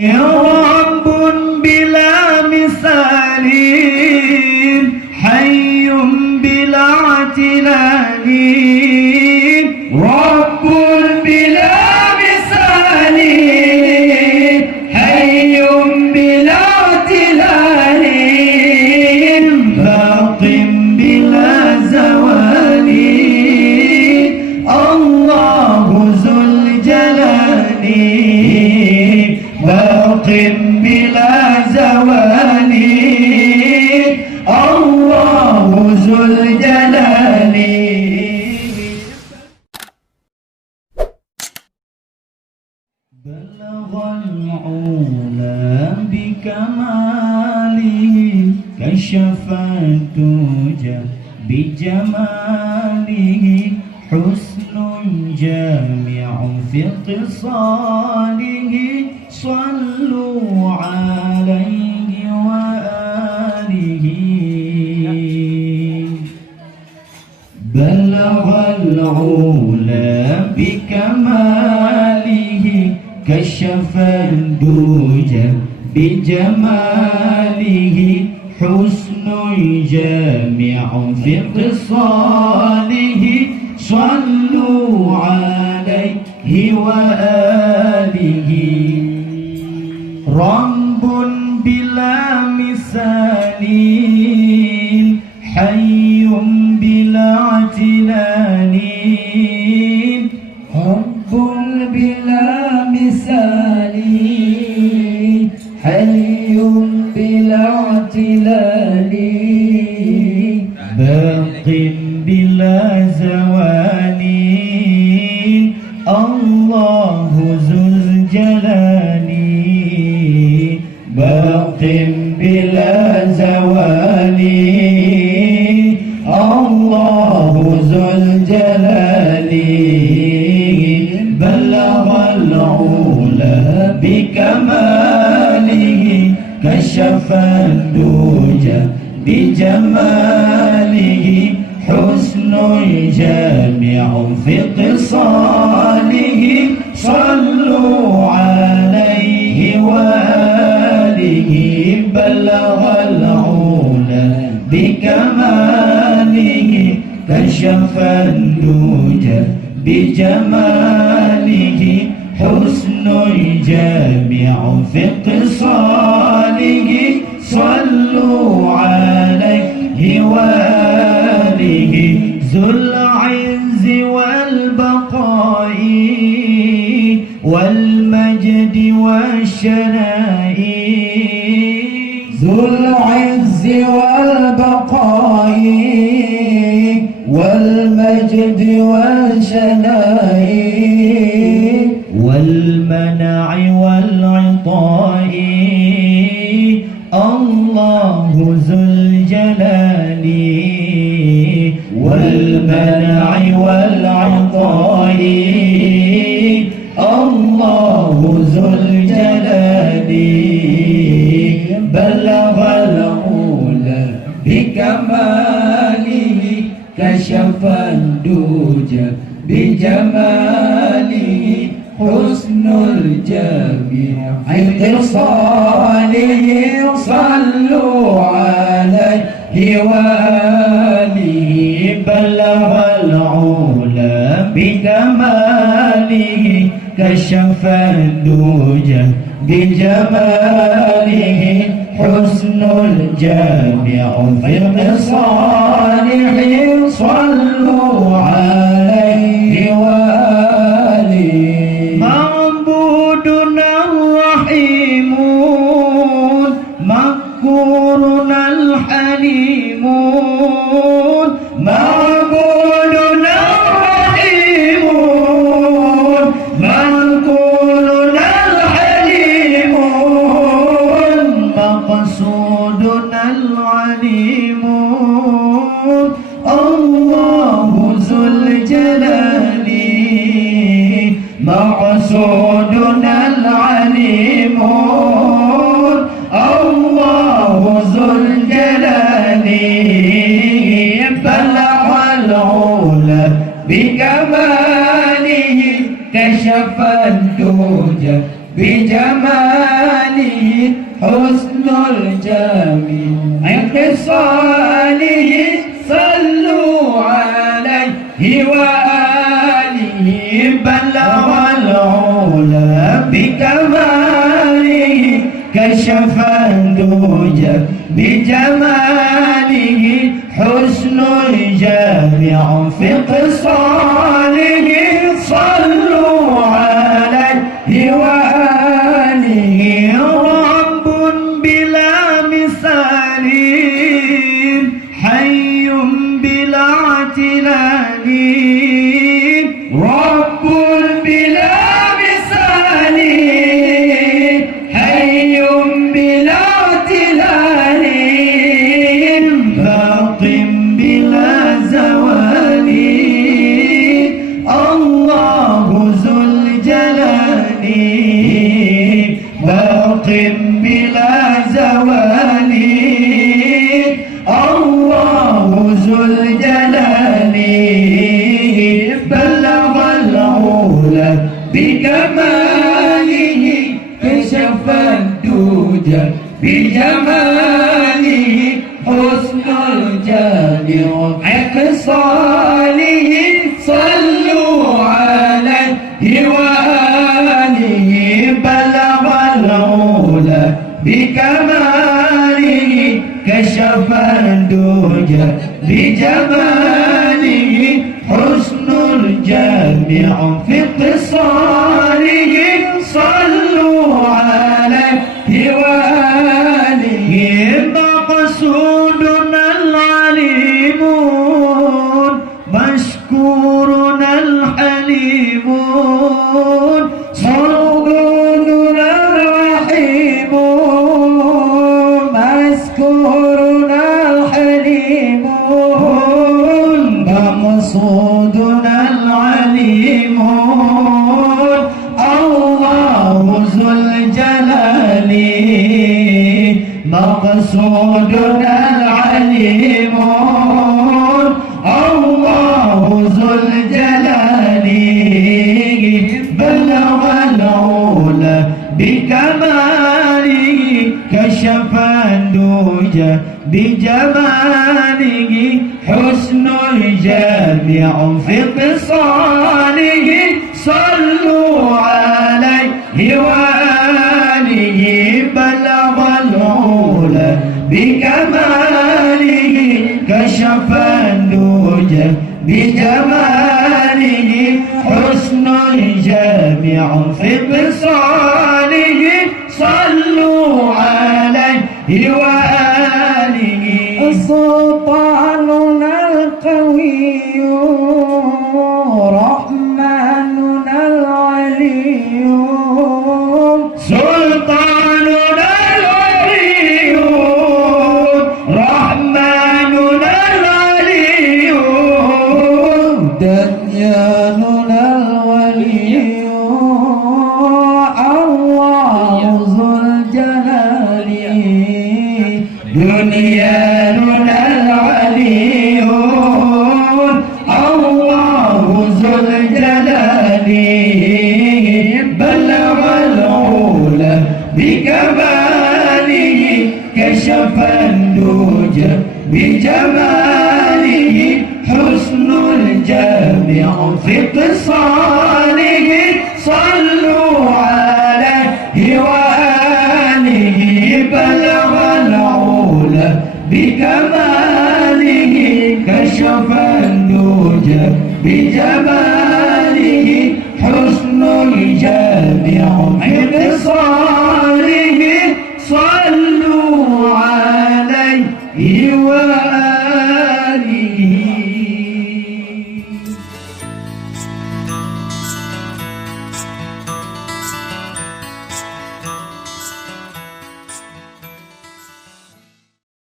يا رب بلا مثال حي بلا اعتلال رب بلا مثال حي بلا اعتلال باق بلا زوال الله ذو الجلال باق بلا زوال الله ذو الجلال بلغ العلا بكماله كشف الدجى بجماله حسن جامع في اتصاله صلوا عليه وآله بلغ العلا بكماله كشف الدجى بجماله حسن جامع في اتصاله صلوا عليه وآله رب بلا مثال حي بلا اعتلال رب بلا مثال حي بلا اعتلال باق بلا زوال الله ذو الجلال باق بلا زوال الله ذو الجلال بلغ العلا بكماله كشف الدجى بجماله حسن جامع في اتصاله صلوا عليه وآله بلغ العلا بكماله كشف الدجى بجماله حسن جامع في اتصاله صلوا عليه وآله ذو العز والبقاء والمجد والشناء ذو العز والبقاء والمجد والشناء والمنع والعطاء الله ذو الجلال والمنع والعطاء الله ذو الجلال بلغ العلا بكماله كشف الدجى بجماله حسن الجامع اتصاله صلوا عليه وآله بلغ العلا بكماله كشف الدجى بجماله حسن الجامع في اتصاله صلوا عليه وآله معبودنا الرحيم مذكورنا الحليم معبودنا الرحيم مذكورنا الحليم مقصودنا العليم الله ذو الجلال مقصودنا العليم الله ذو الجلال بلغ العلا بكماله كشف الدجى بجماله حسن الجميع خصاله صلوا عليه وآله بلغ العلا بكماله كشف الدجى بجماله حسن الجامع في خصاله صلوا عليه وآله رب بلا مثال حي بلا اعتلال رب بلا مثال حي بلا اعتلال باق بلا زوال الله ذو الجلال باق بلا زوال الله ذو الجلال بلغ العلا بكماله كشف الدجى بجماله حسن الجامع خصاله صلوا عليه وآله بلغ العلا بكماله كشف الدجى بجماله حسن الجامع في اتصاله صلوا عليه وآله مقصودنا العليم مشكورنا الحليم صبورنا الرحيم مذكورنا الحليم مقصودنا العليم الله ذو الجلال مقصودنا العليم الله ذو الجلال بلغ العلا بكماله كشف الدجى بجماله حسن الجامع في خصاله صلوا عليه وآله بلغ العلا بكماله كشف الدجى بجماله حسن الجامع في خصاله صلوا عليه وآله سلطاننا القوي رحمننا العلي سلطاننا الولي رحمننا العلي دياننا الولي الله ذو الجلال دنيانا العلي الله ذو الجلال بلغ العلا بكماله كشف الدجى بجماله حسن الجامع في اتصاله صلوا عليه وآله بلغ العلا بكماله كشف الدجى بجماله حسن الجامع في